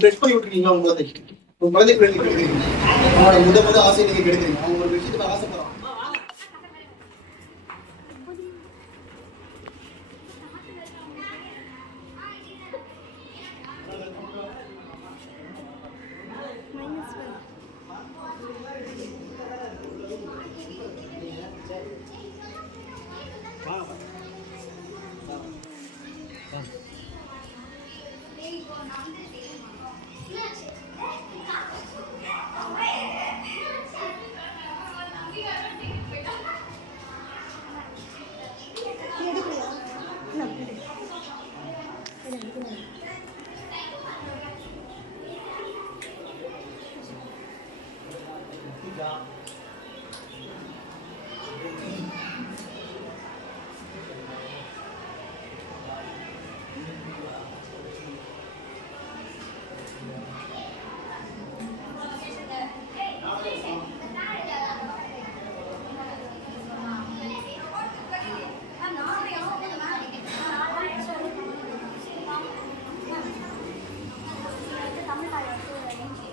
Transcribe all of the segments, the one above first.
Dress பண்ணி விட்டுருக்கீங்களா உங்க குழந்தை கெடுக்கிறீங்க. அவங்களோட முத ஆசையை நீங்க கெடுக்கிறீங்க. அவங்க ஒரு விஷயத்துக்கு ஆசைப்படுறாங்க.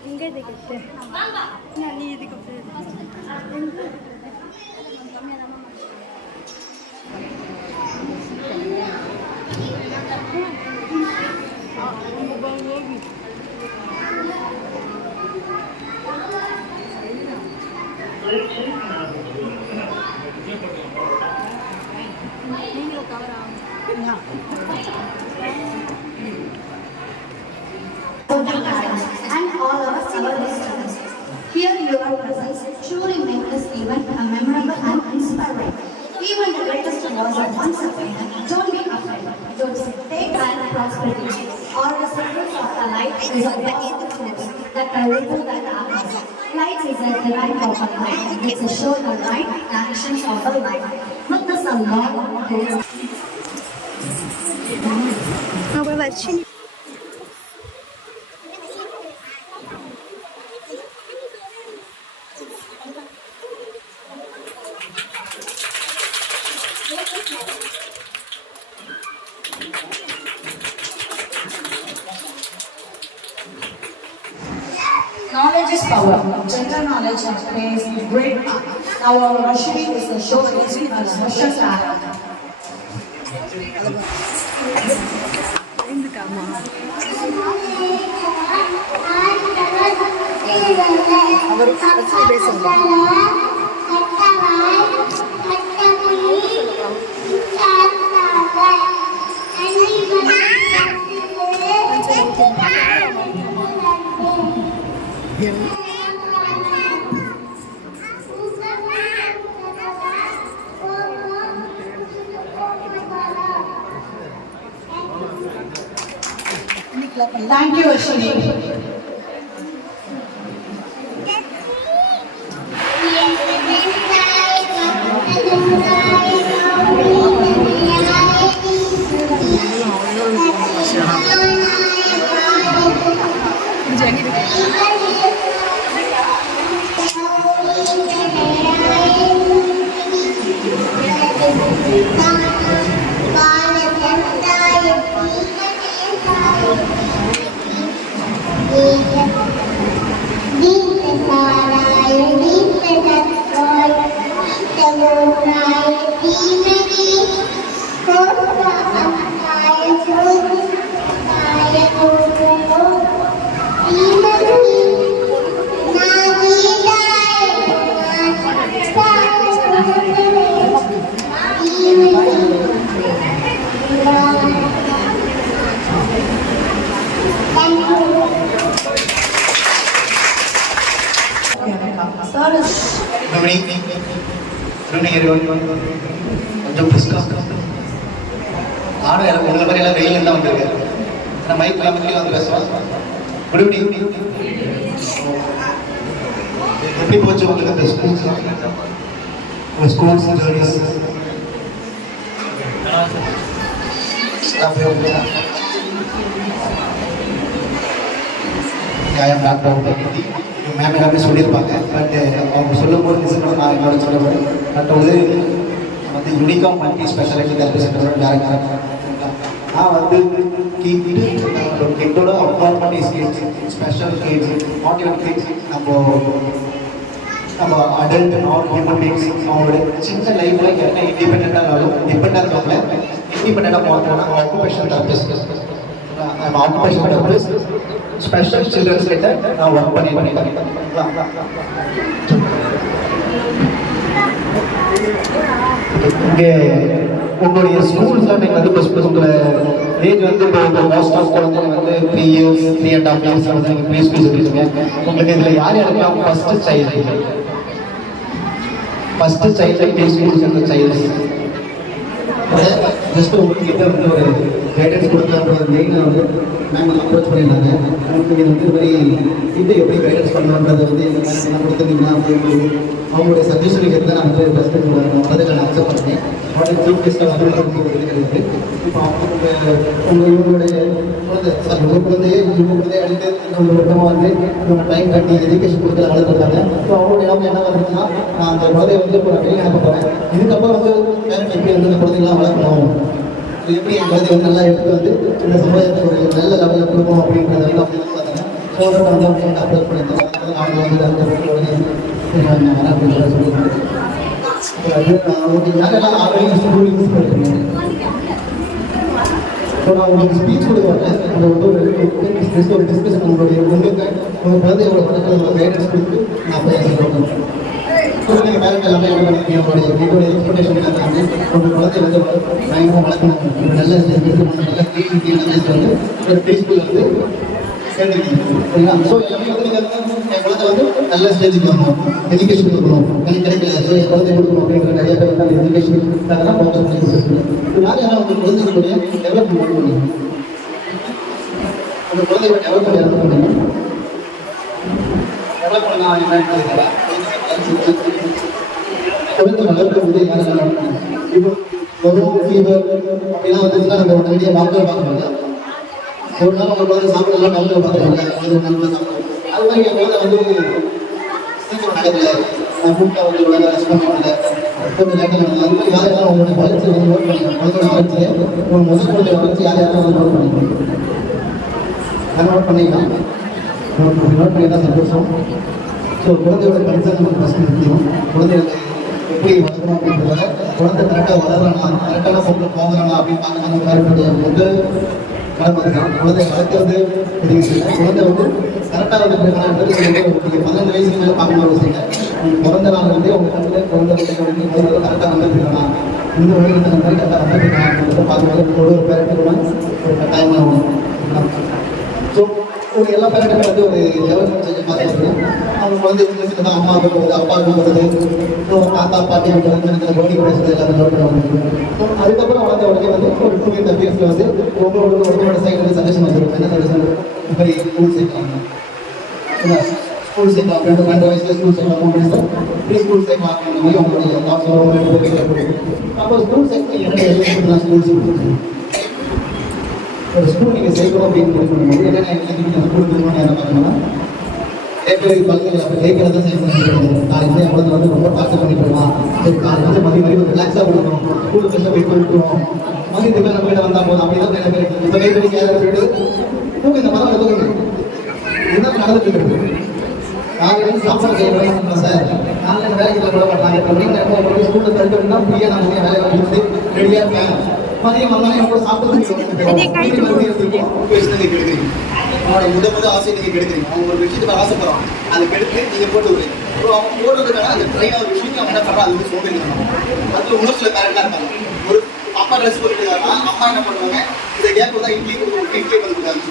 이게 되겠대. 그냥 이 이거 and all of our listeners. Here your presence truly makes this event a memorable and inspiring. Even the greatest loss of one second, don't be afraid. Don't take and prosperity. Or the symbols of the light is a very force that can ripple the darkness. Light is a divine of a light. It's a show the right actions of a light. Witness a long grace. Knowledge is power. General knowledge plays great part. Now our Rashmi is a show using a special talent. Thank you, Ashwini. கொஞ்சம் பிஸ்கா நானும் எனக்கு உங்களை மாதிரி எல்லாம் வெயில் தான் வந்திருக்கேன். நான் மைக் கிளம்பிக்கல வந்து பேசுவேன். Good evening. எப்படி போச்சு உங்களுக்கு schools journeys? I am Dr. Uditi. You ma'am எல்லாமே சொல்லியிருப்பாங்க. பட் அவங்க சொல்லும்போது லிசன் நான் என்னோட சொல்லுவேன். பட் வந்து யூனிகாம் மல்டி ஸ்பெஷாலிட்டி தெரப்பி சென்டரோட டேரக்டர் நான் வந்து கிட்டோட அப்பார்ட்மெண்ட் ஸ்கேஜ் ஸ்பெஷல் கேஜ் மாட்டிவன் கேஜ் நம்ம அடல்ட் நான் ஹியூமன் பீங்ஸ் அவங்களோட சின்ன லைஃப்ல என்ன இண்டிபெண்டானாலும் இண்டிபெண்டாக போகிறோம்னா occupation therapist occupation therapist special childrens கிட்ட நான் ஒர்க் பண்ணியிருக்கேன். இங்கே உங்களுடைய ஸ்கூல்ஸில் நீங்கள் வந்து ஃபஸ்ட் உங்களை ஏஜ் வந்து இப்போ மோஸ்ட் ஆஃப் குழந்தைங்க வந்து 3 years 3.5 years வந்து நீங்கள் ப்ரீ ஸ்கூல் சொல்லியிருக்கீங்க. உங்களுக்கு இதில் யார் யாருக்கெல்லாம் ஃபஸ்ட்டு சைல்டு ப்ரீ ஸ்கூல் சேர்ந்த சைல்டு ஜஸ்ட் உங்கள்கிட்ட வந்து ஒரு கைடன்ஸ் கொடுத்த மெயினாக வந்து மேம் அப்ரோச் பண்ணியிருந்தாங்க. உங்களுக்கு இது வந்து மாதிரி இது எப்படி கைடன்ஸ் பண்ணணுன்றதை வந்து என்ன கொடுத்துருந்தீங்கன்னா அவங்களுடைய சஜஷனுக்கு எடுத்து நான் வந்து ரெஸ்பெக்ட் பண்ணுறதுக்கு நான் அக்செப்ட் பண்ணேன். அவருடைய சீஃப் கெஸ்ட்டாக வந்து கிடையாது. இப்போ இவங்களுடைய குழந்தையே அடித்து ஒரு விதமாக வந்து இவங்க டைம் கட்டி எஜுகேஷன் கொடுத்து வளர்த்துருக்காங்க. ஸோ அவங்களுடைய அவங்க என்ன பண்ணுறதுன்னா நான் அந்த குழந்தைய வந்து இப்போ வெளியே அனுப்ப போகிறேன். இதுக்கப்புறம் வந்து பேரண்ட் எப்படி வந்து இந்த குழந்தைங்களாம் வளர்க்கணும், எப்படி என் குழந்தைய வந்து நல்லா எடுத்து வந்து இந்த சமுதாயத்தில் ஒரு நல்ல லெவலில் கொடுக்கணும் அப்படின்றத வந்து அவங்க பார்த்தாங்க. ஸோ அதை வந்து அவங்க அப்ரோச் பண்ணியிருந்தாங்க. அவங்க வந்து அந்த அப்படின்னு சொல்லியிருக்காங்க. யாரெல்லாம் ஆல்ரெடி ஸ்கூல் யூஸ் பண்ணிருக்கீங்க. ஸோ நான் உங்களுக்கு ஸ்பீச் கொடுக்குறேன். அந்த வந்து ஒரு டிஸ்கஷன் உங்களுடைய உங்கள் குழந்தையோட படத்தில் கைடன்ஸ் கொடுத்து நான் பேசுகிறேன். நீங்கள் பேரண்ட் எல்லாமே என்ன பண்ணிருக்கீங்க, உங்களுடைய எக்ஸ்பெக்டேஷன் எல்லாமே உங்கள் குழந்தை வந்து பயங்கரமாக வளர்க்கணும், நல்ல நல்ல கேள்வி வந்து ஒரு ப்ரீ ஸ்கூல் வந்து சேர்ந்துருக்கீங்க. சரிங்களா? ஸோ எல்லாமே வந்து நீங்கள் என் குழந்தை வந்து நல்ல ஸ்டேஜுக்கு வரணும், எஜுகேஷன் கொடுக்கணும், எனக்கு கிடைக்கல ஸோ என் குழந்தை கொடுக்கணும் அப்படிங்கிற நிறைய பேர் வந்து எஜுகேஷன் தான் ஃபோக்கஸ் பண்ணி கொடுத்துருக்கீங்க. யாரெல்லாம் உங்கள் குழந்தைகளுடைய டெவலப்மெண்ட் பண்ணுங்க, உங்கள் குழந்தையோட டெவலப்மெண்ட் என்ன பண்ணுங்க, டெவலப் பண்ண என்ன குழந்தை வளர்க்க வந்து யாரெல்லாம் இப்போ வரும் ஃபீவர் அப்படிலாம் வந்துச்சுன்னா நம்ம உடனடியாக டாக்டர் பார்க்கணுங்க. ஒரு நாள் அவங்க குழந்தை சாப்பிடலாம் டாக்டர் பார்க்குறாங்க, குழந்தை நல்லா சாப்பிடுவோம். அது மாதிரி என் குழந்தை வந்து சீக்கிரம் நடக்கல, ஃபுட்டை வந்து உடனே ரெஸ்பாண்ட் பண்ணல, கொஞ்சம் லேட்டாக நடக்கல. அது மாதிரி யாரெல்லாம் உங்களோட வளர்ச்சி வந்து நோட் பண்ணிக்கலாம், குழந்தையோட வளர்ச்சியை உங்கள் முதல் குழந்தைய வளர்ச்சி யாரெல்லாம் வந்து நோட் பண்ணிக்கலாம், அதை நோட் பண்ணிக்கலாம். நோட் பண்ணிதான் சந்தோஷம். ஸோ குழந்தையோட கன்சர்ன் நமக்கு ஃபஸ்ட்டு முக்கியம். குழந்தைகளுக்கு எப்படி வளர்க்கணும் அப்படின்றத குழந்தை கரெக்டாக வளர்றானா, கரெக்டான போக்கில் போகிறானா அப்படின்னு பார்க்கணும். பேரண்ட்டுடைய முதல் கடமை தான். குழந்தைய வளர்க்கறது தெரியுது, குழந்தை வந்து கரெக்டாக வந்துருக்கான்றது நீங்கள் 12 வயசுக்கு மேலே பார்க்கணும் விஷயங்க. நீங்கள் பிறந்த நாள் வந்து உங்கள் குழந்தை கரெக்டாக வந்துருக்கானா, இந்த உலகத்தை அந்த மாதிரி கரெக்டாக வந்துருக்கானா அப்படின்றத பார்க்கும்போது ஒரு பேரண்ட்டுக்கு ஒரு கட்டாயமாக ஆகணும். ஸோ ஒரு எல்லா பேரண்ட்டுமே வந்து ஒரு டெவலப்மெண்ட் செஞ்சு பார்த்துருக்கோம். அவங்க வந்து இவங்களுக்கு தான் அம்மா வருது, அப்பா வருது, தாத்தா பாட்டி அவங்க வந்து கோடி பேசுறது எல்லாமே நோட் பண்ணுவாங்க. அதுக்கப்புறம் வளர்ந்த உடனே வந்து ஒரு 2 இயர்ஸில் வந்து உங்களோட சைடு வந்து சஜஷன் வந்துருக்கும். என்ன சஜஷன், இப்போ ஸ்கூல் சேர்க்கலாம், ஸ்கூல் சேர்க்கலாம் அப்படின்ற 2 வயசுல ஸ்கூல் சேர்க்கலாம் அப்படின்னு ப்ரீ ஸ்கூல் சேர்க்கலாம் அப்படின்ற மாதிரி அவங்களுடைய அப்போ ஸ்கூல் சேர்க்க என்ன ஸ்கூல் சேர்க்கணும், ஒரு ஸ்கூல் நீங்கள் சேர்க்கணும் அப்படின்னு முடிவு பண்ணும்போது என்னென்ன நீங்கள் ஸ்கூல் இருக்கணும்னு என்ன பார்க்கணும்னா குழந்தைகள் அப்போ கேட்கறத சேர்க்கணும். நாளைக்கு என் குழந்தை வந்து ரொம்ப டார்ச்சர் பண்ணிட்டுருவான், சரி நாளைக்கு வந்து மதியம் ரிலாக்ஸாக கொடுக்கணும், ஸ்கூலுக்கு கஷ்டம் போய் போயிட்டுருவோம், மதியத்துக்கு நம்ம கிட்ட வந்தால் போதும் அப்படிதான் நிறைய பேர் இப்போ கை பண்ணி கேட்க போயிட்டு தூக்கு இந்த மரம் தூக்குங்க இதுதான் நடந்துட்டு இருக்குது. நாளைக்கு வந்து சாப்பாடு செய்ய வேலை பண்ணுறோம் சார், நாளைக்கு வேலைக்கு விட மாட்டாங்க அப்படின்னு உங்களுக்கு ஸ்கூலில் தடுத்து அப்படின்னா ஃப்ரீயாக நான் நிறைய வேலை கொடுத்து ரெடியாக இருக்கேன். மதியம் வந்தாலும் என் கூட சாப்பிட்டு அவங்களோட முதல் ஆசையை நீங்கள் கெடுக்கிறீங்க. அவங்க ஒரு விஷயத்துக்கு ஆசைப்படுறோம், அதை கெடுத்து நீங்கள் போட்டு விடுறீங்க. அவங்க போடுறதுக்கான அந்த ட்ரெயினாக ஒரு விஷயத்தை அவங்க என்ன பண்ணுறோம், அது வந்து சோம்பேறிங்க. அதில் இன்னொரு சில பேரண்டாக இருக்காங்க, ஒரு அப்பா ட்ரெஸ் போட்டுருக்காருன்னா அம்மா என்ன பண்ணுவாங்க, இதை கேப் தான் இட்லி கொடுத்துருக்காங்க.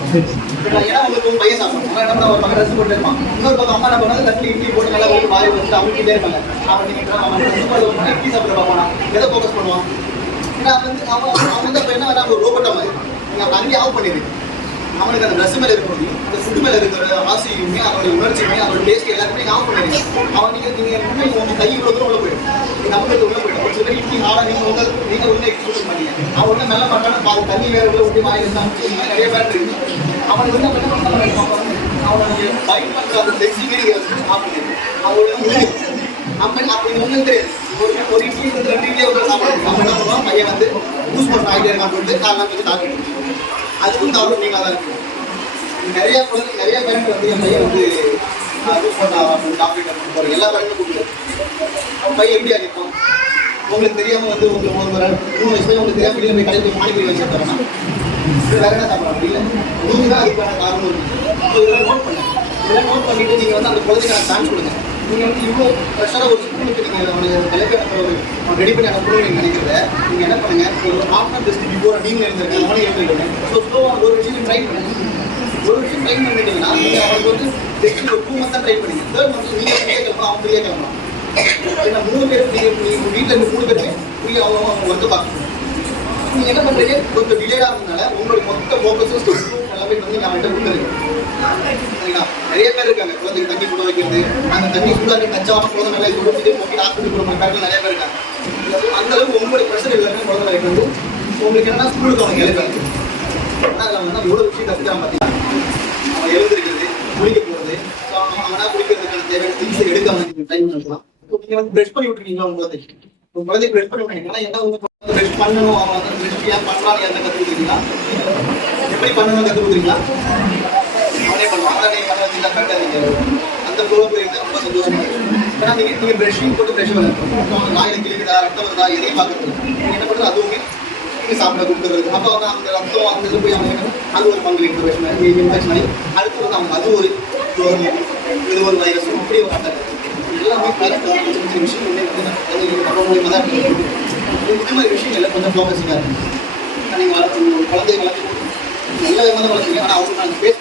ஏன்னா உங்களுக்கு பையன் சாப்பிடணும், என்ன பண்ண ஒரு பக்கம் ட்ரெஸ் போட்டு இருப்பான், இன்னொரு பக்கம் அம்மா என்ன பண்ணுவாங்க தட்டி இட்லி போட்டு நல்லா ஒரு வாய் வச்சுட்டு அவங்க இருப்பாங்க. அவன் நீங்கள் இட்லி சாப்பிட பார்ப்பானா, எதை ஃபோக்கஸ் பண்ணுவான், ஏன்னா அவன் வந்து அப்போ என்ன வேணா ஒரு ரோபோட்டா மாதிரி நீங்கள் அங்கேயே ஆஃப் பண்ணிடுறீங்க. அவனுக்கு அந்த ட்ரெஸ் மேலே இருக்கணும், அந்த ஃபுட் மேலே இருக்கிற ஆசையுமே அவனுடைய உணர்ச்சியுமே அவனோட டேஸ்ட் எல்லாருமே நீங்கள் ஆஃப் பண்ணிடுறீங்க. அவன் நீங்கள் உண்மை உங்கள் கை இவ்வளோ தூரம் உள்ள போயிடும், நீங்கள் நமக்கு உள்ள போயிடும். ஒரு சில பேர் இட்லி ஆடா நீங்கள் ஒன்றும் எக்ஸ்பிரஸ் பண்ணீங்க, அவன் ஒன்றும் மெல்ல மாட்டான தண்ணி வேறு உள்ள ஊட்டி வாங்கிருந்தான். இந்த மாதிரி நிறைய பேர் இருக்கு. அவனுக்கு வந்து அவனுடைய பைக் பண்ணுற அந்த ஃப்ளெக்சிபிலிட்டி அவங்க அப்படி ஒன்றும் தெரியாது. ஒரு இட்லி வந்து 2 இட்லியே வந்து சாப்பிடுவோம். நம்ம என்ன பண்ணுவோம், பையன் வந்து லூஸ் மோஷன் ஆகிட்டே இருக்கான்னு சொல்லிட்டு காரணம் வச்சு டாக்டர். அதுக்கும் காரணம் நீங்களாக தான் இருக்கும். நிறைய பேரண்ட் வந்து என் பையன் வந்து லூஸ் மோஷன் ஆகும் டாக்டர் போகிற எல்லா பேரண்ட்டும் கூப்பிடுவோம். அவன் பையன் எப்படி ஆகிருக்கும், உங்களுக்கு தெரியாமல் வந்து உங்களுக்கு 3 வயசு போய் உங்களுக்கு தெரியாமல் வெளியில் போய் கடையில் போய் மாடிப்படி வச்சு தரேன்னா வேற என்ன சாப்பிடலாம் இல்லை. நீங்கள் தான் அதுக்கான காரணம் இருக்குது. இதெல்லாம் நோட் பண்ணுங்க. இதெல்லாம் நோட் பண்ணிட்டு நீங்கள் வந்து அந்த குழந்தைக்கான சான்ஸ் கொடுங்க. நீங்கள் வந்து இவ்வளோ ப்ரெஷராக ஒரு ஸ்கூலுக்கு நீங்கள் அவனுக்கு தலைக்கு ரெடி பண்ணி அனுப்பணும்னு நீங்கள் நினைக்கிறத நீங்கள் என்ன பண்ணுங்கள், ஒரு ஆஃப்டர் டெஸ்ட் பிஃபோர் நீங்கள் எழுந்திருக்கேன் அவனே எழுந்திருக்கேன். ஸோ ஸ்லோவாக ஒரு விஷயம் ட்ரை பண்ணுங்க. ஒரு விஷயம் ட்ரை பண்ணிட்டீங்கன்னா நீங்கள் அவனுக்கு வந்து டெஸ்ட் ஒரு 2 மந்த்தாக ட்ரை பண்ணுங்க. 3rd மந்த் நீங்கள் ஃப்ரீயாக கிளம்பலாம், அவன் ஃப்ரீயாக கிளம்பலாம். ஏன்னா 3 பேர் நீங்கள் வீட்டில் இருந்து 3 பேருமே ஃப்ரீயாக அவங்க வந்து பார்க்கணும். நீங்கள் என்ன பண்ணுறீங்க, கொஞ்சம் டிலேடாக இருந்தனால உங்களுக்கு மொத்த ஃபோக்கஸும் எல்லாமே வந்து நீங்கள் அவன்கிட்ட கொடுத்துருங்க. சரிங்களா? நிறைய பேர் இருக்காங்க குழந்தைக்கு தண்ணி கூட வைக்கிறது, அந்த தண்ணி சூடாக கச்சாமல் குழந்தை நல்லா கொடுத்துட்டு போட்டு ஹாஸ்பிட்டல் போகிற மாதிரி நிறைய பேர் இருக்காங்க. அந்த அளவுக்கு உங்களுடைய ப்ரெஷர் எல்லாமே குழந்தை வைக்க வந்து உங்களுக்கு என்னன்னா ஸ்கூலுக்கு அவங்க எழுப்பாங்க. ஆனால் அதில் வந்து எவ்வளோ விஷயம் கற்றுக்கிறான் பார்த்தீங்கன்னா, அவன் எழுந்திருக்கிறது, குளிக்க போகிறது, அவனா குளிக்கிறதுக்கான தேவையான திங்ஸ் எடுக்காம டைம் இருக்கலாம். நீங்கள் வந்து ப்ரெஷ் பண்ணி விட்டுருக்கீங்களா உங்கள் குழந்தை ப்ரெஷ் பண்ணி விட்டுருக்கீங்கன்னா என்ன வந்து ப்ரெஷ் பண்ணணும், அவன் வந்து ப்ரெஷ் ஏன் பண்ணுறான்னு என்ன கற்றுக் கொடுக்குறீங்களா, எப்படி பண்ணணும்னு கற்றுக் கொடுக்குறீங்களா, அவனே பண்ணுவான். அதான் நீங்கள் பண்ண வச்சுருந்தா கரெக்டாக நீங்கள் அந்த ஃப்ளோவில் போயிருந்து ரொம்ப சந்தோஷமாக இருக்கும். ஏன்னா நீங்கள் ப்ரெஷ்ஷிங் போட்டு ப்ரெஷ் பண்ணணும், நாயில் கிளிக்குதா ரத்தம் வருதா எதையும் பார்க்குறது நீங்கள் என்ன பண்ணுறது, அதுவுமே நீங்கள் சாப்பிட கொடுக்குறது. அப்போ வந்து அந்த ரத்தம் அந்த இது போய் அவங்க அது ஒரு பங்கு இன்ஃபெக்ஷன் ஆகி அடுத்து வந்து அவங்க அது ஒரு இது ஒரு வைரஸ் இப்படி ஒரு அட்டாக் எல்லாமே சின்ன விஷயம் மூலியமாக தான் இந்த மாதிரி விஷயங்கள்ல கொஞ்சம் ஃபோக்கஸிங்காக இருக்கும். நீங்கள் வளர்த்து குழந்தைய வளர்த்து நல்ல விதமாக வளர்த்துங்க. ஆனால் அவங்க நாங்கள் பேச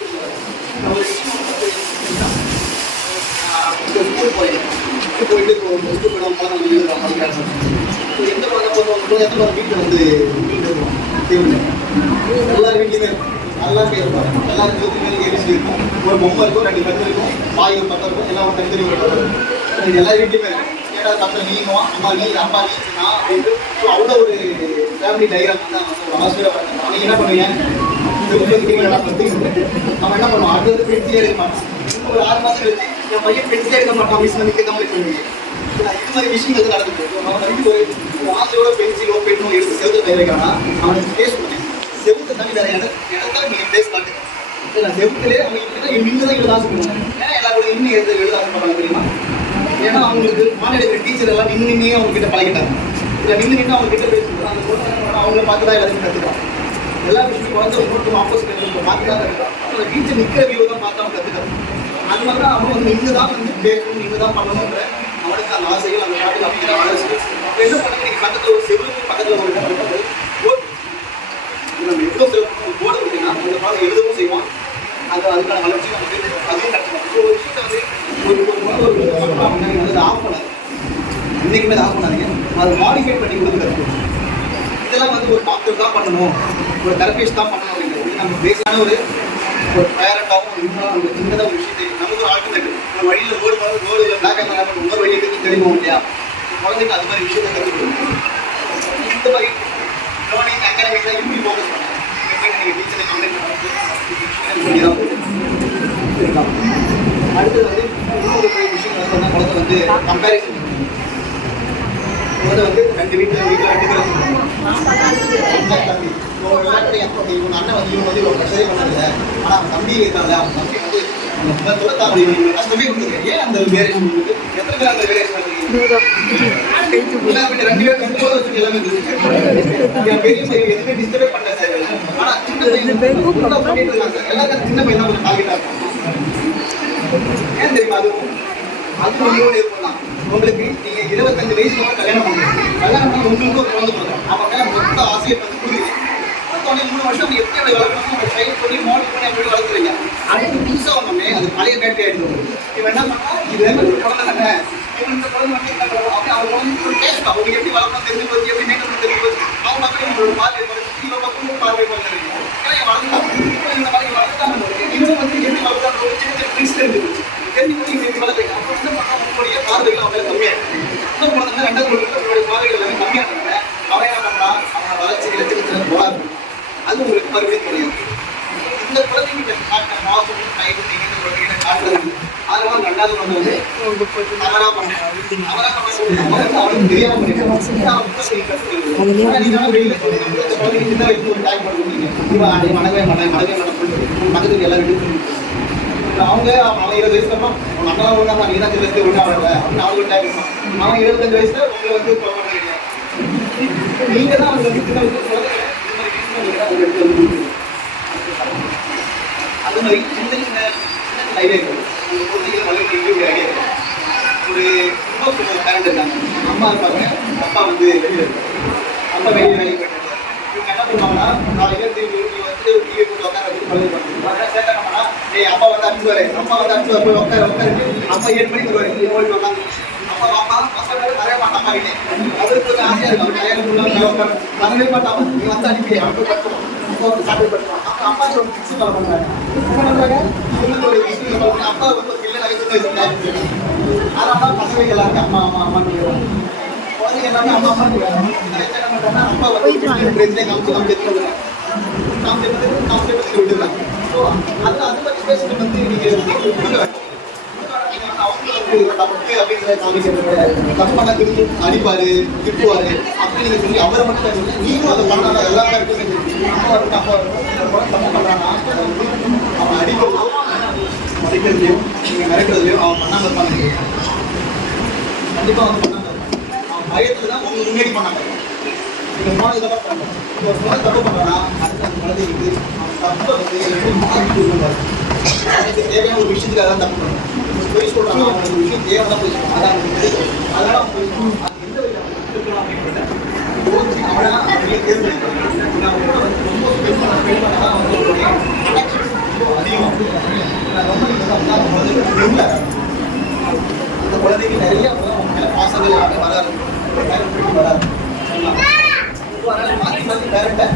ஸ்கூல் போயிட்டு ஸ்கூல் போயிடும் குழந்தை எந்த குழந்தை போகிறவங்களும் எத்தனை வீட்டில் வந்து எல்லாரும் வீட்லையுமே எல்லாருமே இருப்பாங்க. எல்லாரும் வீட்டுக்கு எரிச்சு இருக்கும், ஒரு பொம்மை இருக்கும், 2 கண்ணு இருக்கும், வாய் ஒரு பக்கம் இருக்கும், எல்லாம் ஒரு தனித்தனி ஒரு பக்கம் இருக்கும். எல்லா வீட்லையுமே ஏதாவது தப்பில் நீங்க அம்மா நீ அப்பா நீ நான் அப்படின்ட்டு ஸோ அவ்வளோ ஒரு ஃபேமிலி டைராம் தான் வந்து ஒரு ஆசிரியர் வராங்க. நீங்கள் என்ன பண்ணுவீங்க, நம்ம என்ன பண்ணுவோம், அது வந்து பென்சிலே எடுக்க மாட்டோம். ஒரு 6 மாதம் கழிச்சு என் பையன் பென்சிலே எடுக்க மாட்டான் அப்படின்னு சொல்லி கம்ப்ளீட் பண்ணுவீங்க. இது மாதிரி விஷயங்கள் நடந்துட்டு அவன் வந்து ஒரு ஆசையோட பென்சிலோ பெண்ணோ எடுத்து செவத்தை தயாரிக்கானா அவனுக்கு பேஸ் பண்ணுங்க. செவத்தை தண்ணி வேற இடத்துல நீங்கள் பேஸ் காட்டுங்க. இல்லை செவத்துலேயே அவங்க இப்படி இன்னும் தான் எழுத ஆசைப்படுவாங்க. ஏன்னா எல்லாரோட இன்னும் எழுத ஆசைப்படுறாங்க தெரியுமா, ஏன்னா அவங்களுக்கு மாநில டீச்சர் எல்லாம் நின்று அவங்க கிட்ட பழகிட்டாங்க. இல்லை நின்று அவங்க கிட்ட பேசுறது அந்த அவங்கள பார்த்து தான் எல்லாத்தையும் கற்றுக்கலாம். எல்லா விஷயமும் குழந்தை இன்னொரு ஆப்போசிட் பார்த்து தான் கற்றுக்கலாம். அந்த டீச்சர் நிற்கிற வியூ தான் பார்த்து அவன் கற்றுக்கலாம். அது மாதிரி தான் அவன் வந்து நின்று தான் வந்து பேசணும், நின்று தான் பண்ணணுன்ற அவனுக்கு அந்த ஆசைகள் அந்த நாட்டில் அப்படிங்கிற ஆசை. அப்போ என்ன பண்ணுங்க, நீங்கள் பக்கத்தில் ஒரு செவ்வளவு பக்கத்தில் ஒரு போர்டு நம்ம எவ்வளோ செவ்வளவு போர்டு பார்த்தீங்கன்னா அந்த மாதிரி எழுதவும் செய்வான். அதுக்கான வளர்ச்சி நமக்கு அதுவும் கற்றுக்கலாம். ஒரு விஷயத்தை வந்து ஒரு ஆஃப் பண்ணாது, இன்றைக்குமே ஆஃப் பண்ணாதீங்க, அதை மாடிஃபை பண்ணி கொடுக்குறது. இதெல்லாம் வந்து ஒரு டாக்டர் தான் பண்ணணும், ஒரு தெரபிஸ்ட் தான் பண்ணணும் அப்படிங்கிறது நம்ம பேஸான ஒரு பேரண்டாகவும் இருந்தாலும் நம்ம சின்னதாக ஒரு விஷயத்தை நமக்கு ஒரு ஆல்டர்னேட்டிவ் ஒரு வழியில் ரோடு இல்லை பிளாக் அண்ட் ஒயிட் இன்னொரு வழி இருக்குது தெரியுமா இல்லையா, குழந்தைங்க அது மாதிரி விஷயத்தை கற்றுக்கணும். இந்த மாதிரி லேர்னிங் அகாடமிக்லாம் எப்படி ஃபோக்கஸ் பண்ணாங்க நீங்கள் டீச்சரை கம்ப்ளைண்ட் பண்ணி தான் அடுத்தது வந்து இன்னொரு விஷயங்கள் வந்து குழந்தை வந்து கம்பேரிசன் குழந்தை வந்து 2 வீட்டில் 2 பேர் இவங்க அண்ணன் வந்து இவங்க வந்து இவங்க ப்ரெஷரே பண்ணதில்லை, ஆனால் அவன் தம்பி இருக்காங்க, அவன் தம்பி வந்து துரத்தா அப்படின்னு கஷ்டமே கொடுத்துருக்கேன். ஏன் அந்த வேரியேஷன் இருக்குது, எத்தனை பேர் அந்த வேரியேஷன் எல்லாமே 2 பேர் கண்டு போது வச்சு எல்லாமே பெரிய எதுவுமே டிஸ்டர்பே பண்ணல சார். ஆனால் சின்ன பையன் பண்ணிட்டு இருக்காங்க சார், எல்லாருக்கும் சின்ன பையன் தான் கொஞ்சம் டார்கெட்டாக இருக்கும். ஏன் தெரியுமா, அது உங்களோட இருக்கலாம். உங்களுக்கு நீங்கள் 25 வயசுல கல்யாணம் பண்ணுங்க, கல்யாணம் பண்ணி உங்களுக்கு ஒரு குழந்தை பிறகு அவன் மேலே மொத்த ஆசையை வந்து கொடுக்குது. 3 வருஷம் நீ எப்படி வளர்க்கணும் உங்கள் ட்ரைன் பண்ணி மாடல் பண்ணி அப்படி வளர்க்குறீங்க. அடுத்து புதுசாக வந்தோடனே அது பழைய பேட்டரி ஆகிடுது. இவன் என்ன பண்ணா இது ஒரு குழந்தை தானே, இவங்க குழந்தை மட்டும் என்ன பண்ணுவோம் அப்படி அவங்க குழந்தைக்கு ஒரு டேஸ்ட் அவங்க எப்படி வளர்க்கணும் தெரிஞ்சு போச்சு, எப்படி மெயின்டைன் பண்ண தெரிஞ்சு போச்சு. அவங்க பக்கம் உங்களோட பார்வை இவங்க பக்கம் பார்வை பண்ணுறீங்க. ஏன்னா வளர்ந்துட்டாங்க இந்த மாதிரி வளர்த்துட்டாங்க. இவங்க வந்து எப்படி வளர்த்தாங்க ஒரு சின்ன சின்ன ட்ரிக்ஸ் தெரிஞ்சு போச்சு தெரிஞ்சு போச்சு எப்படி வளர்க்குறீங்க. அப்போ என்ன பண்ணால் உங்களுடைய பார்வைகள் அவங்க கம்மியாகிடும். இன்னும் குழந்தைங்க 2வது குழந்தை உங்களுடைய பார்வைகள் எல்லாமே கம்மியானாங்க. அவன் என்ன பண்ணுறான், அவனை வளர்ச்சி இலட்சணத்தில் போகாது. அது உங்களுக்கு மறுபடியும் தெரியாது. இந்த குழந்தைங்க காட்டின மாசம் டைம் நீங்கள் குழந்தைகிட்ட காட்டுறது ஆர்வம் ரெண்டாவது கொண்டு வந்து தவறா பண்ணேன் அவனுக்கு தெரியாம பக்கத்துக்கு எல்லாரும் அவங்க அவன் 20 வயசுக்கு அப்புறம் அவங்க அண்ணா ஒழுங்கா நீ தான் சில ஒழுங்கா வரல அப்படின்னு அவங்க டைம் அவன் 25 வயசுல உங்களை வந்து நீங்க தான் அவங்க வந்து சின்ன வயசுல அது மாதிரி சின்ன சின்ன ஐடியா ஒரு பேரண்ட் இருக்காங்க அம்மா இருப்பாங்க அப்பா வந்து வெளியில் அப்பா வெளியில் வேலைக்கு போயிட்டு இவங்க என்ன பண்ணுவாங்கன்னா 4 பேர் திரும்பி வந்து டிவி போட்டு உட்கார வச்சு பழகு சேர்த்தாங்கன்னா அப்பா வந்து அடிச்சுவாரு அம்மா வந்து அடிச்சுவார் போய் உட்கார அப்பா 7 மணிக்கு வருவாரு ஓடி உட்காந்து அப்பா அப்பா பசங்க நிறைய மாட்டான் அம்மா கிட்டே அவருக்கு கொஞ்சம் ஆசையா இருக்கும் அவர் கல்யாணம் வரவே மாட்டான் நீ வந்து அனுப்பி அவன் போய் படுத்துவோம் சாப்பிட்டு படுத்துவான் அப்போ அம்மா ஒரு பிக்ஸ் ஃபாலோ பண்ணுறாங்க என்ன பண்ணுறாங்க இவங்க ஒரு பிக்ஸ் ஃபாலோ பண்ணி அப்பா வந்து ஒரு கிள்ள நகைச்சு அதனால பசங்க எல்லாருக்கும் அம்மா அம்மா அம்மான்னு குழந்தைங்க எல்லாமே அம்மா அம்மான்னு என்ன பண்ணுறாங்கன்னா அப்பா வந்து பிரச்சனை காமிச்சு விட்டுருக்காங்க ஸோ அது பற்றி பேசுறது வந்து நீங்கள் தப்பு அப்படிங்கிற காமிக்கிறது தப்பான திரும்பி அடிப்பாரு திட்டுவாரு அப்படின்னு சொல்லி அவரை மட்டும் சொல்லி நீங்களும் அதை பண்ணாத எல்லா பேருக்கும் அப்பா தப்பு பண்றாங்கன்னா அவன் அடிக்கிறதோ அடிக்கிறதுலையும் நீங்க மிரட்டுறதுலையும் அவன் பண்ணாம இருப்பாங்க கண்டிப்பா அவன் பண்ணாம அவன் பயத்துல தான் உங்க முன்னாடி பண்ணாங்க நீங்க போன இதை பண்ணாங்க ஒரு போன தப்பு பண்றானா அடுத்த அந்த குழந்தைக்கு தப்பை வந்து அதுக்கு தேவையான ஒரு விஷயத்துக்காக தான் தப்பு பண்ணுறேன் போய் சொல்கிறாங்க அவங்க ஒரு விஷயம் தேவை தான் போய் சொல்லுவாங்க அதனால போய் அது எந்த இருக்கலாம் அப்படின்றத அவனா அப்படியே தேர்ந்தெடுக்கிறேன் ரொம்ப ஸ்பெண்ட் பண்ண தான் அவங்களுடைய ரொம்ப அதிகம் ரொம்ப அந்த குழந்தைக்கு நிறைய மேலே பாசங்கள் எல்லாமே வராது வராது அதனால மாற்றி மாற்றி பேரண்ட்டை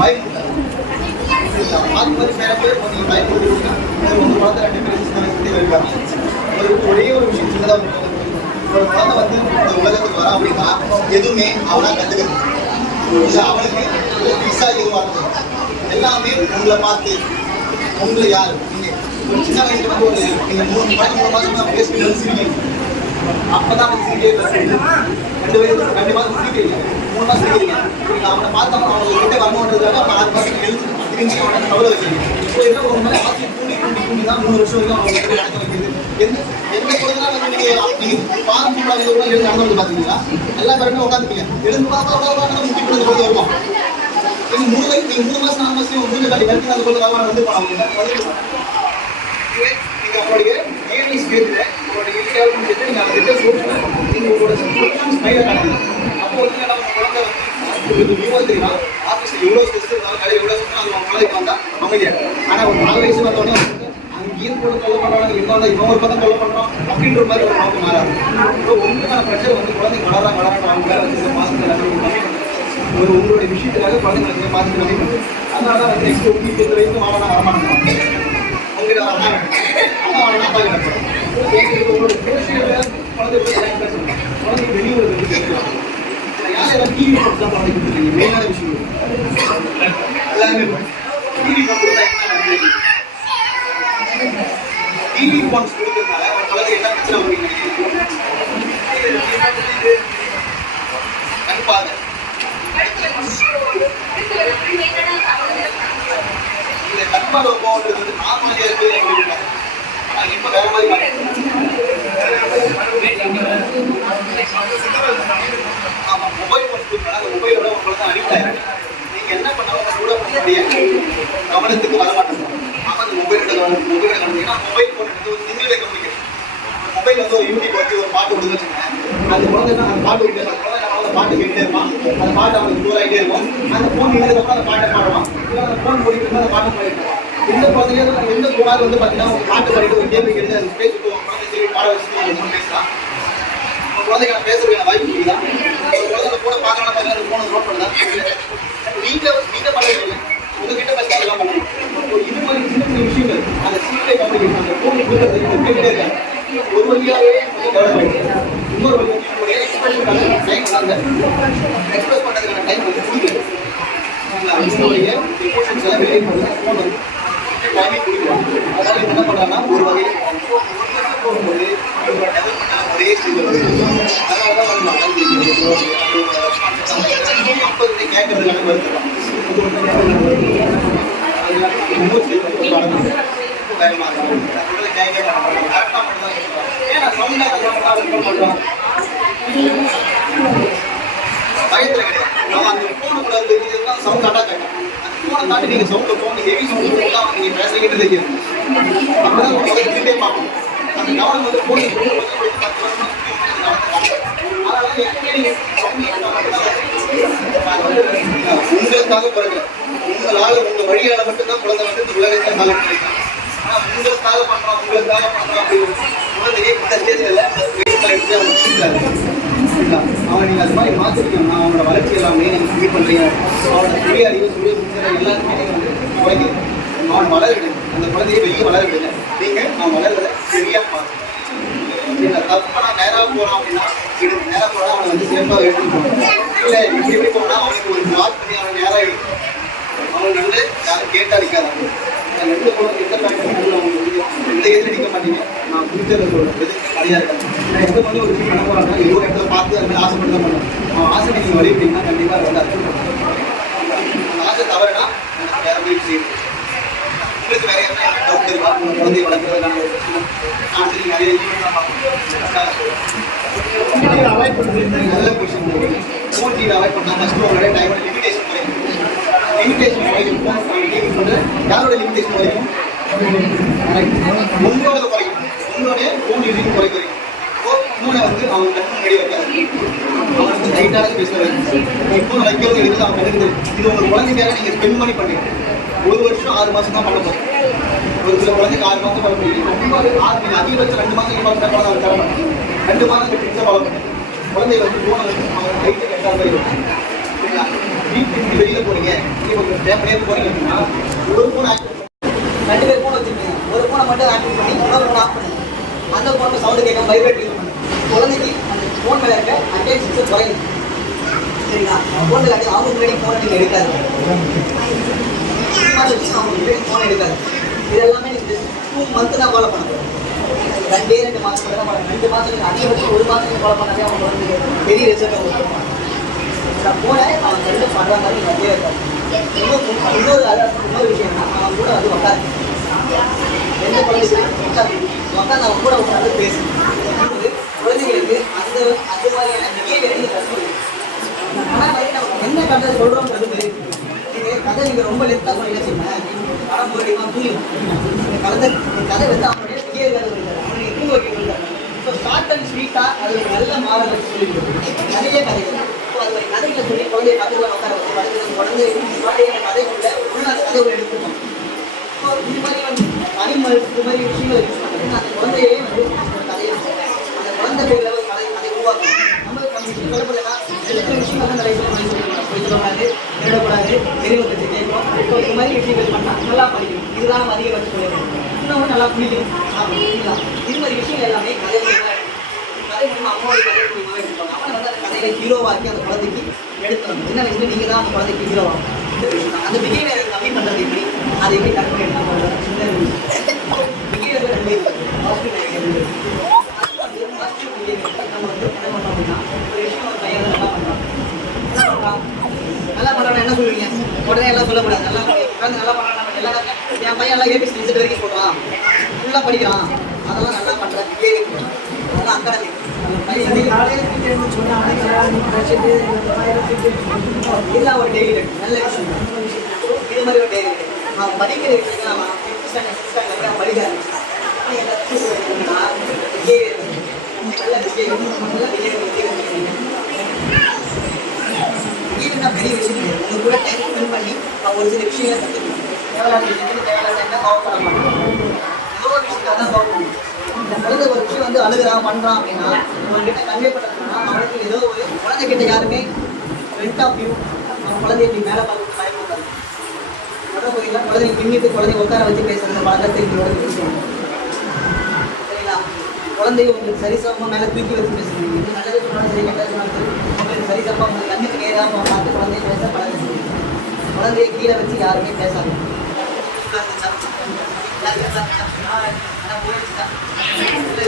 பயன்படுத்தாது மாற்றி மாற்றி பேரண்ட்டு நீங்கள் பயன்படுத்திங்கன்னா ஒரு குழந்தை 2 பேர் சின்ன வயசுலேயே வருவாங்க ஒரே ஒரு விஷயம் சின்னதாக ஒரு குழந்தை வந்து இந்த உலகத்துக்கு வரா அப்படின்னா எதுவுமே அவனா கற்றுக்கிறது இல்லை அவனுக்கு ஃபிக்ஸாக எதுவும் வரது எல்லாமே உங்களை பார்த்து உங்களை யார் நீங்கள் ஒரு சின்ன வயசுல வந்து ஒரு நீங்கள் 3 மாதம் தான் பேசுவீங்க சிரிக்கிறீங்க அப்போ தான் வந்து சிரிக்கவே 2 வயசு 2 மாதம் சிரிக்கிறீங்க 3 மாதம் சிரிக்கிறீங்க நீங்கள் அவனை பார்த்தா அவங்க கிட்டே வரணுன்றதுக்காக அப்போ 6 மாதம் எழுத்து திரும்பி அவனை கவலை வைக்கிறீங்க ஸோ என்ன ஒரு மாதிரி ஆசையை தூண்டி தான் 3 வருஷம் வரைக்கும் அவங்க கிட்ட நடக்க வைக்கிறது எந்த குழந்தைலாம் வந்து நீங்கள் பாரம்பரிய எழுந்து நடந்து பார்த்தீங்கன்னா எல்லா பேருமே உட்காந்துப்பீங்க எழுந்து பார்த்தா முக்கிய குழந்தை கொண்டு வருவான் நீங்கள் 3 வயசு நீங்கள் 3 மாதம் 4 மாதம் உங்களுக்கு காட்டி கருத்து அந்த கொண்டு வரலாம் வந்து போனாங்க நீங்கள் உங்களுடைய ஏழை ஸ்டேஜில் உங்களுடைய எதிர்காலம் சேர்த்து நீங்கள் அந்த ரிட்டர்ஸ் நீங்கள் உங்களோட ஸ்மைலை காட்டுங்க அப்போ வந்து நம்ம குழந்தை வந்து நியூவாக தெரியுமா ஆஃபீஸில் எவ்வளோ ஸ்ட்ரெஸ் இருந்தாலும் கடையில் எவ்வளோ ஸ்ட்ரெஸ் அது அவங்க குழந்தைக்கு வந்தால் அமைதியாக ஆனால் ஒரு 4 வயசு வந்தோடனே அங்கேயும் கூட கொல்ல பண்ணுறாங்க இவன் ஒரு பக்கம் கொல்ல பண்ணுறோம் அப்படின்ற மாதிரி ஒரு நோக்கம் மாறாது ஸோ உங்களுக்கான ப்ரெஷர் வந்து குழந்தைங்க வளராங்க அவங்க வேலை வந்து மாதத்தில் ஒரு உங்களுடைய விஷயத்துக்காக குழந்தைங்களுக்கு பார்த்துட்டு கம்மி பண்ணுறது அதனால தான் வந்து நெக்ஸ்ட் உங்களுக்கு இந்த வரைக்கும் மாவட்டம் வரமாட்டாங்க உங்களுக்கு அம்மா அம்மா வரணும் அப்பா கிட்ட உங்களோட சோசியலில் குழந்தைக்கு வெளியூர் யாரெல்லாம் டிவி போட்டு தான் குழந்தைக்கு கொடுத்துருக்கீங்க மெயினான விஷயம் எல்லாருமே டிவி போட்டு தான் டிவி போன்ஸ் கொடுக்கறதுனால ஒரு குழந்தை என்ன பிரச்சனை வருவீங்க கண்பாக இந்த கண்பார்வை போன்றது வந்து நார்மலாக இருக்கு ஆனால் இப்போ வேற மாதிரி ஆமாம் மொபைல் போன் கொடுத்தா அந்த மொபைலோட ஒரு குழந்தை அடிக்ட் ஆயிருக்கு நீங்கள் என்ன பண்ணாலும் கூட முடியாது கவனத்துக்கு வரமாட்டேங்க ஆனால் அந்த மொபைலோட கவனிங்கன்னா மொபைல் போன் நீங்களே கவனிக்கணும் மொபைல் வந்து ஒரு யூடியூப் வச்சு ஒரு பாட்டு விடுது வச்சுக்கோங்க அந்த குழந்தைன்னா அந்த பாட்டு விட்டு அந்த குழந்தை அந்த பாட்டு கேட்டே இருப்பான் அந்த பாட்டு அவனுக்கு தூரம் ஆகிட்டே இருக்கும் அந்த ஃபோன் எழுதுறப்ப அந்த பாட்டை பாடுவான் இல்லை அந்த ஃபோன் போயிட்டு அந்த பாட்டை பாடிட்டு இந்த குழந்தைங்க எந்த குமார் வந்து பார்த்தீங்கன்னா ஒரு பாட்டு பாடிட்டு ஒரு கேள்வி கேட்டு அந்த பேசிட்டு குழந்தை சரி பாட வச்சு பேசலாம் உங்கள் குழந்தைங்க நான் பேசுறதுக்கான வாய்ப்பு இருக்குதா குழந்தை கூட பார்க்கணும் பார்த்தீங்கன்னா ஃபோனை நோட் பண்ணுதா நீங்கள் பண்ணல உங்ககிட்ட பேசுறதுலாம் பண்ணணும் இது மாதிரி சின்ன சின்ன விஷயங்கள் அந்த சீட்டை கவனிக்கணும் அந்த ஃபோனை கொடுக்கறது கேட்டுட்டே இருக்காங்க ஒரு வழியாகவே டெவலப் ஆகிடுது இன்னொரு வழி எக்ஸ்பிரஷனுக்கான டைம் அந்த எக்ஸ்பிரஸ் பண்ணுறதுக்கான டைம் வந்து கொடுக்குது அவங்களுடைய எமோஷன்ஸ் எல்லாம் வெளியே போகிறது ஃபோன் வந்து டைமே கொடுக்குறாங்க அதனால என்ன பண்றாங்கன்னா ஒரு வகையில் போகும்போது ஒரே ஸ்டேஜ் அதனாலதான் வந்து அப்ப கேட்கறதுக்கான வருத்தலாம் பயத்துல கிடையாது. அவன் அந்த போன கூட சவுண்ட் அட்டாக் ஆகிடும். அந்த போனை தாண்டி நீங்க சவுண்ட் போன் ஹெவி சவுண்ட் போனா நீங்க பேசுறீங்கன்னு தெரியாது. அப்பதான் உங்களை பார்க்கணும். அந்த கவனம் வந்து போன் உங்களுக்காக பிறகு உங்களால உங்க வழியால மட்டும்தான் குழந்தை வந்து இந்த உலகத்தை காலம் கிடைக்கும். ஆனா உங்களுக்காக பண்றோம் அப்படின்னு குழந்தையே இந்த ஸ்டேஜ்ல எடுத்து அவன் வச்சிருக்காரு. அவன் நீங்க அது மாதிரி மாத்திருக்கீங்கன்னா அவனோட வளர்ச்சி எல்லாமே நீங்க ஃபீல் பண்றீங்க. அவனோட சுய அறிவு சுய சிந்தனை எல்லாருமே நீங்க வந்து குறைக்குது. அவன் வளர விடுங்க. அந்த குழந்தையை வெளியே வளர விடுங்க. நீங்க அவன் வளர்றத சரியா பாருங்க. தப்பா நான் நேராக போறான் அப்படின்னா நேராக போனா அவனை வந்து சேஃபாக எடுத்துட்டு போகணும். இல்லை இப்படி போனா அவனுக்கு ஒரு பிளாக் பண்ணி அவனை நேராக எடுக்கணும். அவன் வந்து யாரும் கேட்டா அடிக்காது. நான் ரெண்டு போனது எந்த பேங்க் அவங்க எந்த ஏஜ் அடிக்க மாட்டீங்க. நான் ஃபியூச்சரில் சொல்றது நிறையா இருக்காது. நான் எந்த பண்ணி ஒரு விஷயம் பண்ண போறாங்க ஏதோ ஒரு இடத்துல பார்த்து அது மாதிரி ஆசைப்பட்டு தான் பண்ணுவேன். அவன் ஆசை நீங்கள் வழி அப்படின்னா கண்டிப்பாக வந்து அந்த ஆசை தவறுனா வேற போய் செய்யணும். உங்களுக்கு வேற என்ன டவுட் இருக்கா? உங்க குழந்தைய வளர்க்குறதுக்கான ஒரு விஷயம் நான் சரி நிறைய அவாய்ட் பண்ணுறது நல்ல பொசிஷன் போடுங்க. ஃபோன் டிவி அவாய்ட் பண்ணால் ஃபஸ்ட்டு உங்களோட டைமோட லிமிடேஷன் குறையும். லிமிடேஷன் குறைக்கும். யாரோட லிமிடேஷன் குறைக்கும்? உங்களோட குறைக்கும். உங்களுடைய ஃபோன் யூஸிங் குறைக்கும். ஃபோனை வந்து அவன் கண்ணு முன்னாடி வைக்காது. அவன் வந்து லைட்டாக பேசுவாங்க. ஃபோன் வைக்கிறது எடுத்து அவன் கணக்கு இது உங்கள் குழந்தைக்காக நீங்கள் ஸ்பெண்ட் பண்ணி பண்ணுங்க. 1 வருஷம் 6 மாதம் தான் பண்ண போகிறோம். ஒரு சில குழந்தைக்கு 6 மாதம் பண்ண முடியும். ரொம்ப அதிகபட்சம் 2 மாதம் குழந்தை அவர் தர மாட்டேன். 2 மாதம் பிடிச்ச ஃபாலோ பண்ணேன். குழந்தைய வந்து ஃபோனை வந்து அவன் கைட்டு கட்டாத மாதிரி இருக்கும். சரிங்களா? வீட்டுக்கு வெளியில் போறீங்க, இப்போ ஃபேமிலியாக போறீங்க அப்படின்னா ஒரு ஃபோன் ஆக்டிவ் 2 பேர் ஃபோன் வச்சுருக்கீங்க. ஒரு ஃபோனை மட்டும் ஆக்டிவ் பண்ணி இன்னொரு ஃபோன் ஆஃப் பண்ணுங்க. அந்த ஃபோனுக்கு சவுண்டு கேட்காம வைப்ரேட் யூஸ் பண்ணுங்க. குழந்தைக்கு அந்த ஃபோன் மேலே இருக்க அட்டென்ஷன் குறையும். சரிங்களா? ஃபோன் காட்டி அவங்க முன்னாடி ஃபோனை நீங்கள் எடுக்காது. அவங்க முன்னாடி ஃபோன் எடுக்காது. இது எல்லாமே நீங்கள் 2 மந்த்து தான் ஃபாலோ பண்ண போகிறோம். 2 மாதம் தான் ஃபாலோ 2 மாதத்துக்கு அதிகபட்சம் 1 மாதத்துக்கு ஃபாலோ பண்ணாலே அவங்க வந்து பெரிய ரிசல்ட் கொடுப்பாங்க. இந்த ஃபோனை அவன் கண்டு பண்ணுற மாதிரி நிறைய இருக்காது. இன்னொரு விஷயம்னா அவன் கூட வந்து உட்காரு. எந்த குழந்தைகளுக்கு உட்காந்து அவன் கூட உட்காந்து பேசு. குழந்தைகளுக்கு அந்த மாதிரியான பிஹேவியர் கற்றுக்கணும். ஆனால் வந்து நம்ம என்ன கதை சொல்கிறோம்ன்றது நீங்கள் கதை நீங்கள் ரொம்ப லென்த்தாக சொன்னீங்க சொன்னேன். படம் போடுறீங்க தூயும் கலந்த கதை வந்து அவனுடைய பிஹேவியர் அவனுடைய தூங்க வைக்கிறது. ஸோ ஷார்ட் அண்ட் ஸ்வீட்டாக அது ஒரு நல்ல மாடல் சொல்லியிருக்கோம். நிறைய கதைகள் ஸோ அது மாதிரி கதைகளை சொல்லி குழந்தைய கதைகளை உட்கார வச்சு வளர்ந்து குழந்தைய கதைக்குள்ள உள்ள கதை ஒரு எடுத்துக்கணும். ஸோ இது மாதிரி வந்து அனிமல் இது மாதிரி விஷயங்களை யூஸ் பண்ணுறது அந்த குழந்தையே வந்து ஒரு கதையை அந்த குழந்தை பேரில் ஒரு கதை உருவாக்கணும். நம்ம விஷயம் சொல்லப்படலைன்னா சில விஷயங்கள் வந்து நிறைய சொல்லக்கூடாது, எழுதக்கூடாது, தெளிவு பற்றி கேட்கணும். ஸோ இது மாதிரி விஷயங்கள் பண்ணால் நல்லா படிக்கணும். இதுதான் நம்ம அதிகபட்சம் சொல்லணும். இன்னொன்று நல்லா குளிக்கணும், சாப்பிடணும். இது மாதிரி விஷயங்கள் எல்லாமே கதை மூலமாக அம்மாவோட கதை மூலமாக எடுத்துப்பாங்க. அவனை வந்து அந்த கதையை ஹீரோவாக்கி அந்த குழந்தைக்கு எடுத்துக்கணும். சின்ன வயசுல நீங்கள் தான் அந்த குழந்தைக்கு ஹீரோவாகும். அந்த பிஹேவியரை கம்மி பண்ணுறது எப்படி, அதை எப்படி கரெக்டாக எடுத்து போடுறது சின்ன behaviour 2 positive negative. Positive behaviour நம்ம வந்து என்ன பண்ணோம் அப்படின்னா ஒரு விஷயம் ஒரு பையன் நல்லா பண்ணுறான் நல்லா பண்ணுறான்னா என்ன சொல்லுவீங்க? உடனே எல்லாம் சொல்லக்கூடாது. நல்லா உட்காந்து நல்லா பண்ணுறான். எல்லாம் என் பையன் எல்லாம் ஏபிசி ரிசல்ட் வரைக்கும் சொல்கிறான், ஃபுல்லாக படிக்கிறான், அதெல்லாம் நல்லா பண்ணுற பிஹேவியர் அதெல்லாம் அக்காடமிக். இல்லை ஒரு டெய்லி நல்ல விஷயம். இது மாதிரி ஒரு டெய்லி நான் படிக்கிற விஷயங்கள் நான் 5th ஸ்டாண்டர்ட் 6th ஸ்டாண்டர்ட் நான் படிக்க ஆரம்பிச்சேன். நல்ல ஈவனா பெரிய விஷயம் கிடையாது. உங்க கூட டைம் ஸ்பெண்ட் பண்ணி நான் ஒரு சில விஷயங்களை கற்றுக்கணும். தேவையான விஷயத்துக்கு தேவையான என்ன கவர் பண்ண மாட்டேன். ஏதோ ஒரு விஷயத்தை தான் கவர் பண்ணணும். இந்த குழந்தை ஒரு விஷயம் வந்து அழுகிறான் பண்ணுறான் அப்படின்னா அவன்கிட்ட கன்வே பண்ணுறதுன்னா அவனுக்கு ஏதோ ஒரு குழந்தைகிட்ட யாருமே ஃப்ரண்ட் ஆஃப் வியூ அவன் குழந்தைய இப்படி மேலே பார்த்து பயன்படுத்தாது. அதான் புரியல. குழந்தைங்க பின்னிட்டு குழந்தைய உட்கார வச்சு பேசுறது பழக்கத்தை இதோட பேசுவாங்க. சரிங்களா? குழந்தைய உங்களுக்கு சரிசமமாக மேலே தூக்கி வச்சு பேசுறீங்க. இது நல்லது சொன்னாலும் சரி கெட்டது சொன்னாலும் சரி உங்களுக்கு சரிசமமாக உங்களுக்கு கண்ணுக்கு நேராக பார்த்து குழந்தைய பேச பழக. குழந்தைய கீழே வச்சு யாருமே பேசாது. Anak buhay kita.